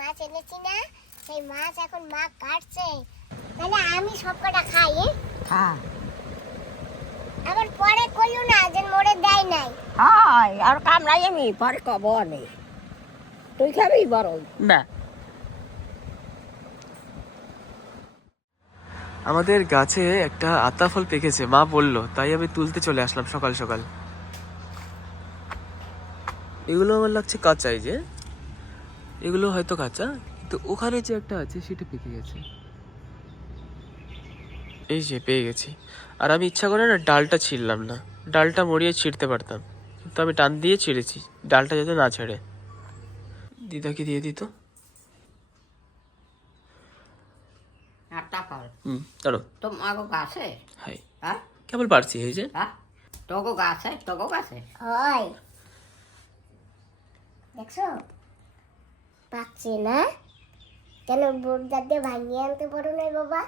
মাছ এনেছি না, সেই মাছ এখন মা কাটছে, তাহলে আমি সবকটা খাই। খা, আবার পরে কইও না যে মোড়ে দেয় নাই। হয় আর কামড়াই আমি পরে কব নেই, তুই খাবি বড় না। আমাদের গাছে একটা আতা ফল পেকেছে, মা বললো, তাই আমি তুলতে চলে আসলাম সকাল সকাল। এগুলো আমার লাগছে কাঁচা, এই যে এগুলো হয়তো কাঁচা, কিন্তু ওখানে যে একটা আছে সেটা পেকে গেছে। এই যে পেয়ে গেছি। আর আমি ইচ্ছা করে না ডালটা ছিঁড়লাম না, ডালটা মরিয়ে ছিঁড়তে পারতাম, কিন্তু আমি টান দিয়ে ছিঁড়েছি ডালটা যাতে না ছেড়ে। দিদাকে দিয়ে দিত। আটটা ফল চলো। তোমাকে গাছে হাই, হ্যাঁ কেবল পারছি এই যে। হ্যাঁ তোকে গাছে, তোকে গাছে হয়, দেখছো পাচ্ছে না, কেন বোর্ডার দিয়ে ভাঙিয়ে আনতে পারো না বাবা?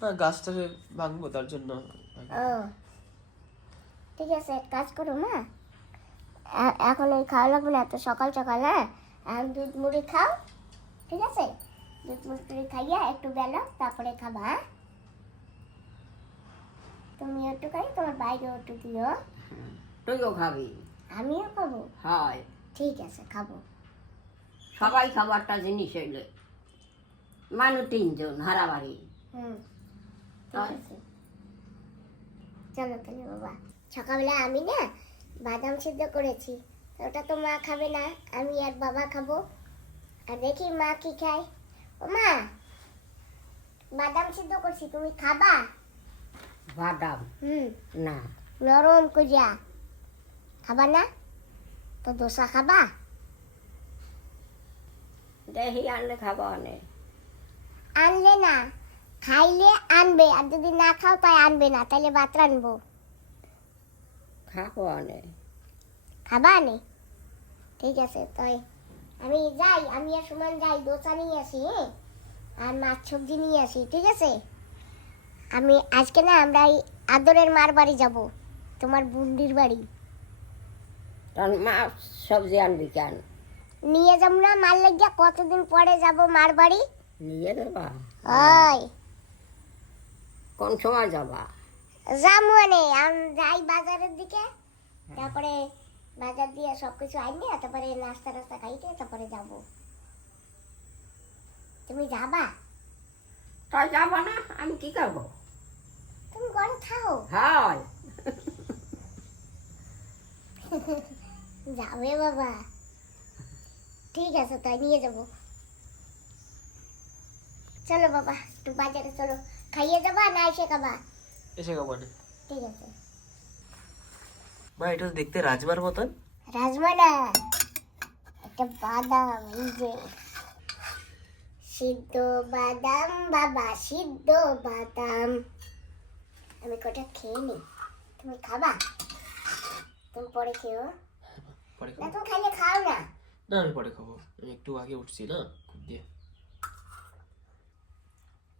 না, গাছটাকে ভাঙবো তার জন্য। ও ঠিক আছে, এক কাজ করো মা, এখন ওই খাওয়া লাগবে না, এত সকাল সকাল। হ্যাঁ, এখন দুধ মুড়ি খাও, ঠিক আছে? দুধ মুড়ি খাইয়া একটু বেলা, তারপরে খাবা। হ্যাঁ, তুমি একটু খাই, তোমার বাইরেও একটু দিও। তুইও খাবি? আমিও খাবো। হয়, ঠিক আছে, খাবো। সবাই খাবারটা জিনিস হইলে মানুষ 3 জন হারাবাড়ি। ঠিক আছে, চলো তাহলে বাবা। সকালবেলা আমি না বাদাম সিদ্ধ করেছি, ওটা তো মা খাবে না, আমি আর বাবা খাবো। আর দেখি মা কি খায়। ও মা, বাদাম সিদ্ধ করছি, তুমি খাবা? বাদাম না, নরম কইরা খাবা না তো দোসা খাবা? দেখি আনলে খাবো। আনলে না, খাইলে আনবে, আর যদি না খাও তাই আনবে না, তাইলে ভাত রানবো। খাবো খাবা নে? ঠিক আছে, তাই আমি যাই, আমি আর সুমন যাই, দোসা নিয়ে আসি। হ্যাঁ, আর মাছ সবজি নিয়ে আসি, ঠিক আছে? আমি আজকে না আমরা এই আদরের মার বাড়ি যাব, তোমার বুন্ডির বাড়ি। মাছ সবজি আনবি কেন? নিয়ে যাবো না, মার লাগিয়া কতদিন পরে যাব মার বাড়ি। নিয়ে যাবা? হয়। কোন সময় যাবা? যাবো নে, আমি যাই বাজারের দিকে, তারপরে বাজার দিয়ে সবকিছু আইনে, তারপরে নাস্তা টাস্তা খাইতে, তারপরে যাব। তুমি যাবা? তাই যাবা না, আমি কি করবো? তুমি ঘরে থাকো। হয়, যাবে বাবা, ঠিক আছে, তাই নিয়ে যাব। চলো বাবা, একটু বাজারে চলো, খাইয়ে যাবা না এসে খাবা? এসে খাবো না। ঠিক আছে। মা, এটা তো দেখতে রাজমার মতন। রাজমা না, একটা বাদাম, এই যে সিদ্ধ বাদাম বাবা, সিদ্ধ বাদাম। আমি কটা খেয়ে নি, তুমি খাবা? তুমি পরে খেও পরে না, খাবো। তুমি খাইলে খাও না। না, আমি পরে খাবো, আমি একটু আগে উঠছি না খুব দিয়ে।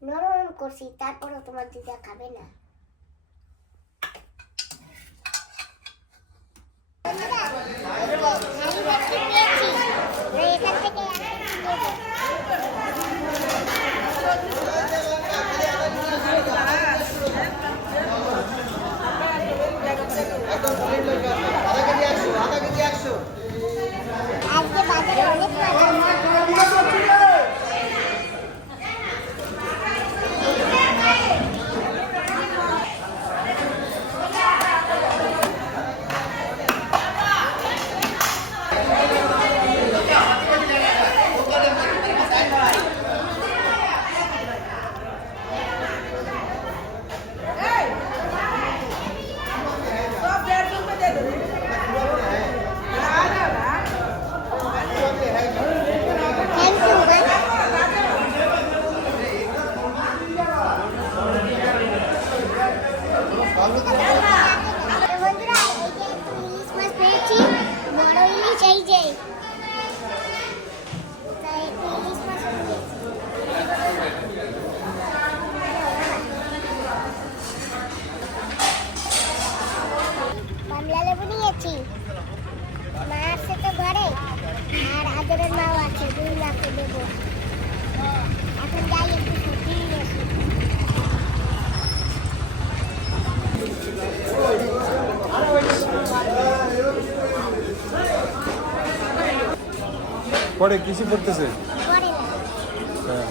নরম করছি, তারপরেও তোমার দিদা খাবে না। এখান থেকে আজকে বাজারে অনেক পরে কিছু করতেছে পরে না হ্যাঁ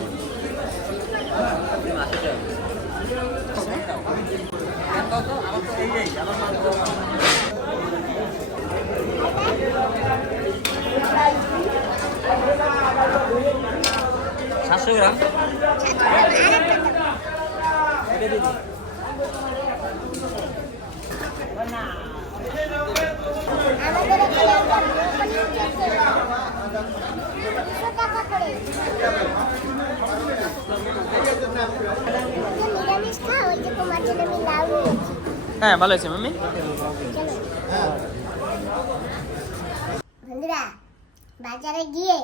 আমাদের এখানে একটা ব্রোকলি উঠেছে 200 টাকা করে নিরামিষ খাও ওই যে তোমার জন্য আমি লাউ নিয়েছি হ্যাঁ ভালো আছে মাম্মি। চলো বন্ধুরা বাজারে গিয়ে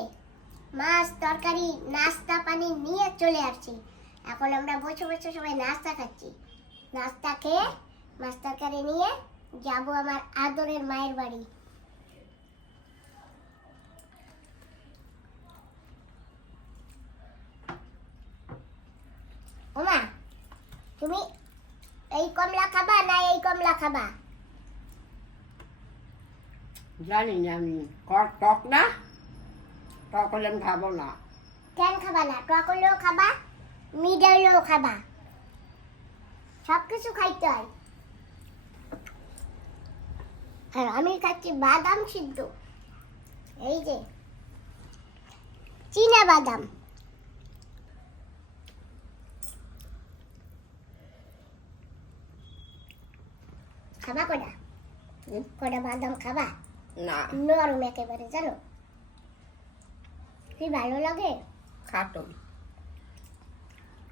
মাছ তরকারি নাস্তা পানি নিয়ে চলে আসছি। এখন আমরা বসে বসে সবাই নাস্তা খাচ্ছি। নাস্তা খেয়ে মাছ তরকারি নিয়ে যাব আমার আদরের মায়ের বাড়ি। ওমা তুমি এই কমলা খাবা না এই কমলা খাবা? জানি জানি টক না, টক হলে আমি খাবো না। কেন খাবা না? টক হলেও খাবা, মিড হলেও খাবা, সব কিছু খাইতে হয়। আর আমি খাচ্ছি বাদাম সিদ্ধ, এই যে চীনা বাদাম। খাবা কটা? কটা বাদাম খাবা? না নরম একেবারে, জানো কি ভালো লাগে। খাটো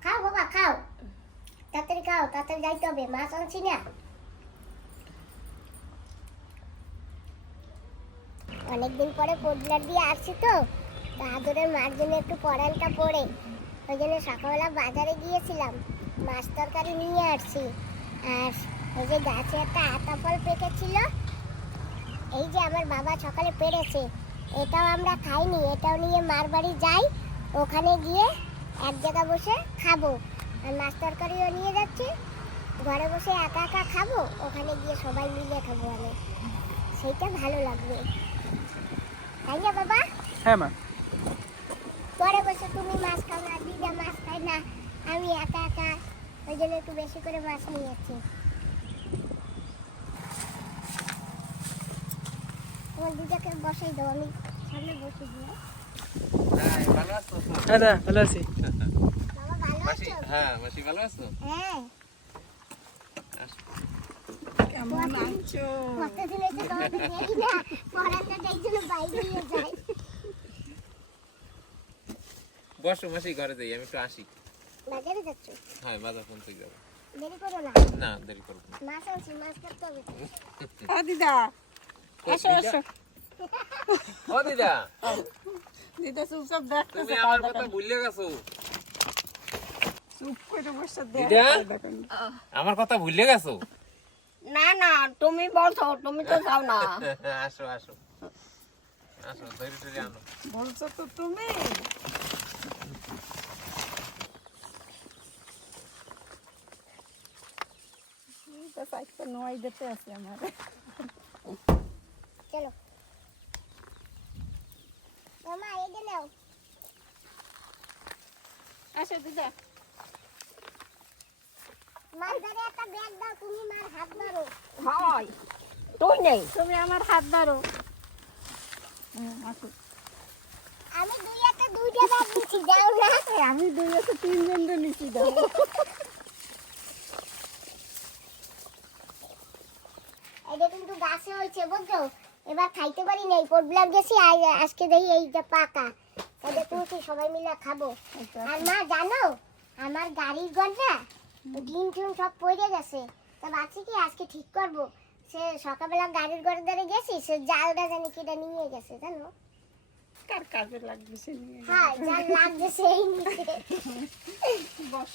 খাও বাবা খাও, তাড়াতাড়ি খাও, তাড়াতাড়ি যাইতে হবে, মাছ আনছি না। অনেকদিন পরে পোডলার দিয়ে আসছি তো, আদরের মার জন্য একটু পরানটা পড়ে, ওই জন্য সকালবেলা বাজারে গিয়েছিলাম, মাছ তরকারি নিয়ে আসছি। আর ওই যে গাছে একটা আতা ফল পেকেছিল, এই যে আমার বাবা সকালে পেড়েছে, এটাও আমরা খাইনি, এটাও নিয়ে মার বাড়ি যাই, ওখানে গিয়ে এক জায়গা বসে খাবো। আর মাছ তরকারিও নিয়ে যাচ্ছি, ঘরে বসে একা একা খাবো, ওখানে গিয়ে সবাই মিলে খাবো, আমি সেইটা ভালো লাগবে, তাই না বাবা? হ্যাঁ মা। ঘরে বসে তুমি মাছ খাও না, দিদা মাছ খায় না, আমি একা একা, ওই জন্য একটু বেশি করে মাছ নিয়ে যাচ্ছি। তোমার দিদাকে বসাই দাও, আমি সামনে বসে দিই। হ্যাঁ দা ভালো আছি। বাবা ভালো আছো? হ্যাঁ মাসি ভালো আছো? হ্যাঁ। কেমন আছো? কতদিন হয়েছে তোমাকে দেখি না, পড়াটা তাই জন্য বাইরে নিয়ে যাই। বসো মাসি, ঘরে যাই, আমি একটু আসি। বাজারে যাচ্ছ? হ্যাঁ বাজার ফোন থেকে যাবো। দেরি করো না, না দেরি করবো না। মাছ আনছি, মাছ কাটতে হবে তো। দিদা এসো এসো। ও দিদা, দিদা চুপচাপ দেখতেছে, তুমি আমার কথা ভুলে গেছো। চুপ করে বসে দিদা, আমার কথা ভুলে গেছো? না না তুমি বলছো, তুমি তো যাও না। আসো আসো আসো, ধরে ধরে আনো। বলছো তো তুমি। নয় যেতে আছে আমার। চলো মামা এগিয়ে নাও। আসো দিদা। মার ধরে একটা ব্যাগ দাও, তুমি মার হাত ধরো। হয় তুই নেই, তুমি আমার হাত ধরো। আসো। আমি দুই হাতে দুইটা ব্যাগ নিচ্ছি, যাও না। আমি দুই হাতে তিনজন নিচ্ছি, দাও। এটা কিন্তু গাছে হয়েছে বুঝছো, এবার খাইতে পারি নাই, পোটব্লাগ গেছি, আজকে দেখি এইটা পাকা, এটা তুলছি, সবাই মিলে খাবো। আর মা জানো, আমার গাড়ির গড়টা ডিম টিম সব পড়ে গেছে, তা ভাবছি কি আজকে ঠিক করবো। সে সকালবেলা গাড়ির গড়ে ধরে গেছি, সে জালটা জানি কিটা নিয়ে গেছে, জানো। কার কাজে লাগবে সে নিয়ে। হ্যাঁ জাল লাগবে সেই নিচে।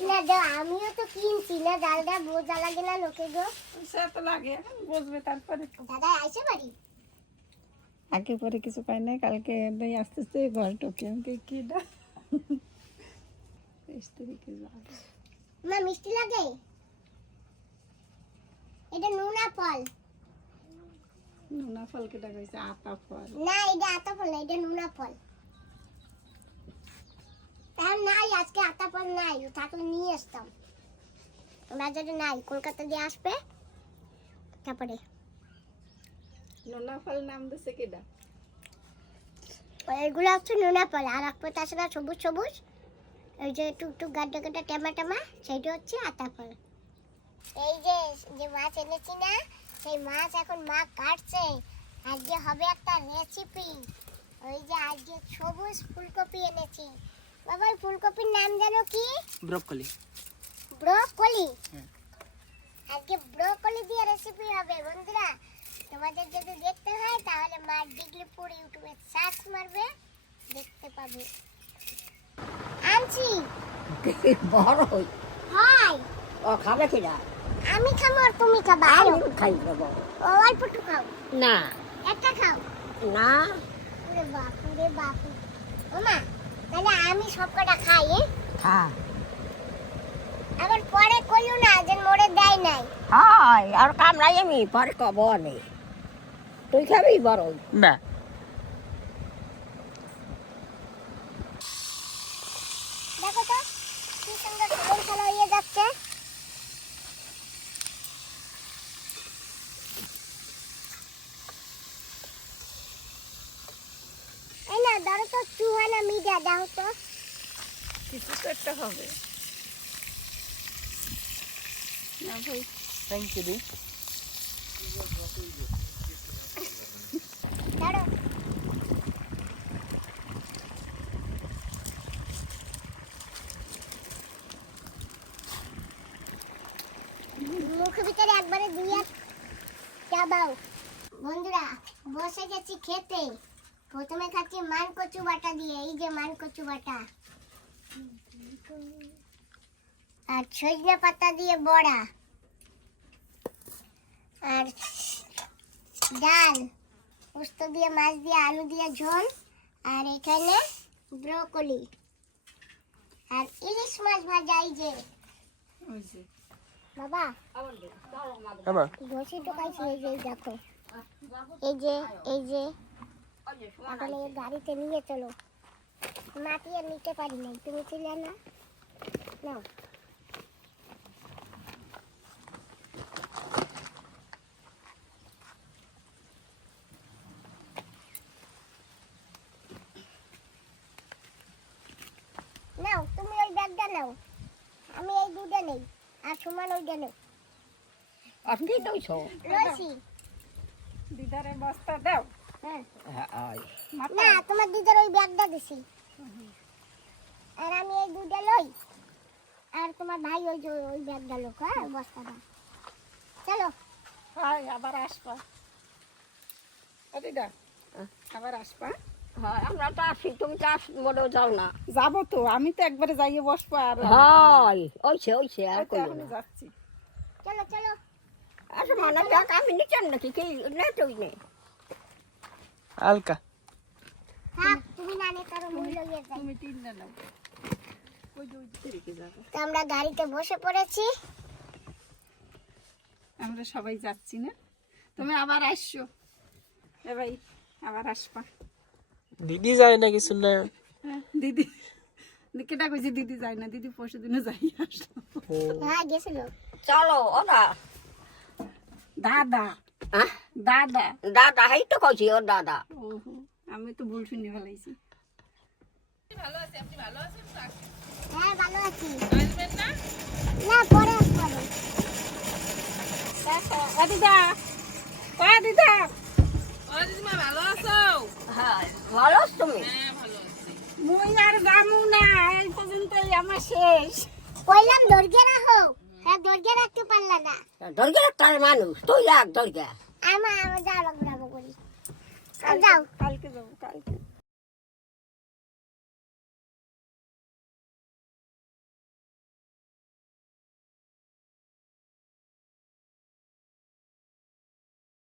না যাও, আমিও তো কিনছি না, জালটা বোঝা লাগে না লোকে গো। সে তো লাগে, এখন বুঝবে তারপরে। দাদা আইসে বাড়ি? আগে পরে কিছু পাই না, কালকে আস্তে আস্তে ঘর ঢোকে, আমাকে কি না স্ত্রীকে যাবে। মা মিষ্টি লাগে? এটা নুনা ফল নুনা ফল কেটা কইছে? আতা ফল। না, এটা আতা ফল না, এটা নুনা ফল। এখন নাই, আজকে আতা ফল নাই, থাকলে নিয়ে আসতাম। বাজারে নাই, কলকাতা দিয়ে আসবে তারপরে। নোনা ফল নাম দিছে কেডা? এগুলো হচ্ছে নোনা ফল, আর এক পাতা আছে না সবুজ সবুজ, ওই যে টুকটুক গাড্ডা গাড্ডা টেমা টেমা, সেইটা হচ্ছে আতা ফল। এই যে যে মাছ এনেছি না, সেই মাছ এখন মা কাটছে। আজকে হবে একটা রেসিপি। ওই যে আজকে সবুজ ফুলকপি এনেছি। বাবা এই ফুলকপির নাম জানো কি? ব্রোকলি। ব্রোকলি। আজকে ব্রোকলি দিয়ে রেসিপি হবে বন্ধুরা। তোমাদের যদি দেখতে হয় তাহলে মা ডিগলিপুর ইউটিউবে সার্চ মারবে, দেখতে পাবে। আনছি বড় হই হয়। ও খাবে কিনা? আমি খাবো আর তুমি খাবা। আমি খাই দেবো। ও অল্প একটু খাও, না একটা খাও। না ওরে বাপু রে বাপু। ওমা তাহলে আমি সব কটা খাই। খা আবার পরে কইও না যে মোড়ে দেয় নাই। হয় আর কামড়াই আমি পরে কব নে। তুই খাবি বড়? না। দেখো তো কি সুন্দর খেলা খেলা হয়ে যাচ্ছে। এই না ধরো তো চুহানা মিডিয়া দাও তো। কিছু তো একটা হবে না ভাই। থ্যাংক ইউ দি। ধরো মুখের ভিতরে একবারে দিয়ে চাবাও। বন্ধুরা বসে গেছি খেতে। প্রথমে খাচ্ছি মান কচু বাটা দিয়ে, এই যে মান কচু বাটা, আর সজনে পাতা দিয়ে বড়া, আর ডাল, পোস্ত দিয়ে মাছ দিয়ে আলু দিয়ে ঝোল, আর এখানে ব্রোকলি, আর ইলিশ মাছ ভাজা। এই যে ওই যে বাবা আমা বসে তো খাইছি। এই যে দেখো, এই যে এই যে এখন এই গাড়িতে নিয়ে চলো। মাটি আর নিতে পারি নাই, তুমি ছিলে না। নাও নাও, তুমি ওই ব্যাগটা নাও, আমি এই দুটো নেই, আর সুমান ওইটা নেই। আপনি দইছ? রয়েছি। দিদারে বস্তা দাও। হ্যাঁ মাথা না, তোমার দিদার ওই ব্যাগটা দিছি, আর আমি এই দুটো লই, আর তোমার ভাই ওই যে ওই ব্যাগটা লোক। হ্যাঁ বস্তাটা। চলো হয় আবার আসবা। ও দিদা আবার আসবা। হয় আমরা তো আসি, তুমি তো মোটেও যাও না। যাবো তো, আমি তো একবারে যাইয়ে বসবো। আর হয় ওইছে ওইছে আর হয়তো কই এখনই না। যাচ্ছি। চলো চলো। আচ্ছা মনে যাক আমি নিচান নাকি কি না তুই নে। হালকা। থাক, তুমি না নে করো, মুই লইয়ে যাই। তুমি তিনটা নাও। ওই যে ওই দিকে রেখে যাবো। তো আমরা গাড়িতে বসে পড়েছি। আমরা সবাই যাচ্ছি না, তুমি আবার আসছো। এ ভাই আবার আসবা। দিদি যায় না কিছু না। হ্যাঁ দিদি কেটা কইছে দিদি যায় না? দিদি পরশু দিনে যাই আসলো। হ্যাঁ গেছিল। চলো ওরা দাদা হ্যাঁ দাদা। দাদা হাই তো কইছি ওর দাদা। ওহো আমি তো ভুল শুনে ফেলাইছি। হ্যাঁ ভালো আছি। না পরে আসবো। ও দিদা, ও দিদা। হ্যাঁ ভালো আছো তুমি? মুই আর যামু না, এই পর্যন্তই আমার শেষ। কইলাম দরজা রাখো, হ্যাঁ দরজা রাখতে পারলা না। দরকার তার মানুষ তুই এক দরকার। আমার যাও লাগবে করি। যাও কালকে যাবো কালকে।